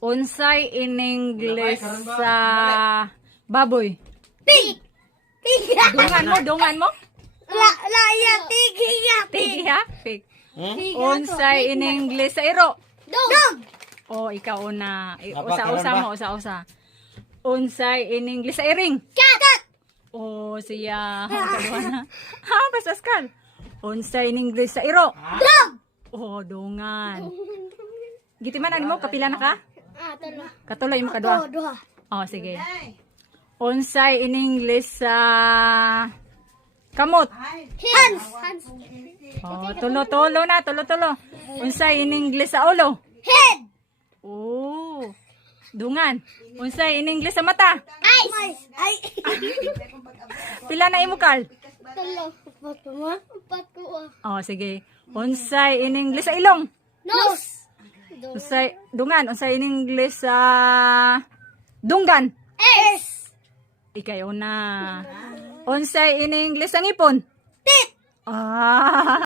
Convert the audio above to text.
Unsay in English sa baboy? Pig. Pig. Dungan mo? Laya. Pig. Pig ha? Pig. Unsay in English sa iro? Dog. Oh, ikaw una. Usa. Unsay in English sa iring? Cat. Oh, siya. Kadua na. Ha, basta skal. Unsay in English sa iro? Dog. Oh, dungan. Gitiman mo, kapila na ka? Tulo. Katuloy mo kadua. Duha. Oh, sige. Unsay in English sa kamot? Hans. Oh, tulo na, tulo. Unsay in English sa ulo? Head. Oh. Dungan. Unsay in English sa mata? Eyes. Ay. Pila na imo Carl? Tulo. Upat ko. Oh, sige. Unsay in English sa ilong? Nose. Unsay unsay in English sa dunggan? S. Ikaw na. Unsay in English sa ngipon? Tit. Ah.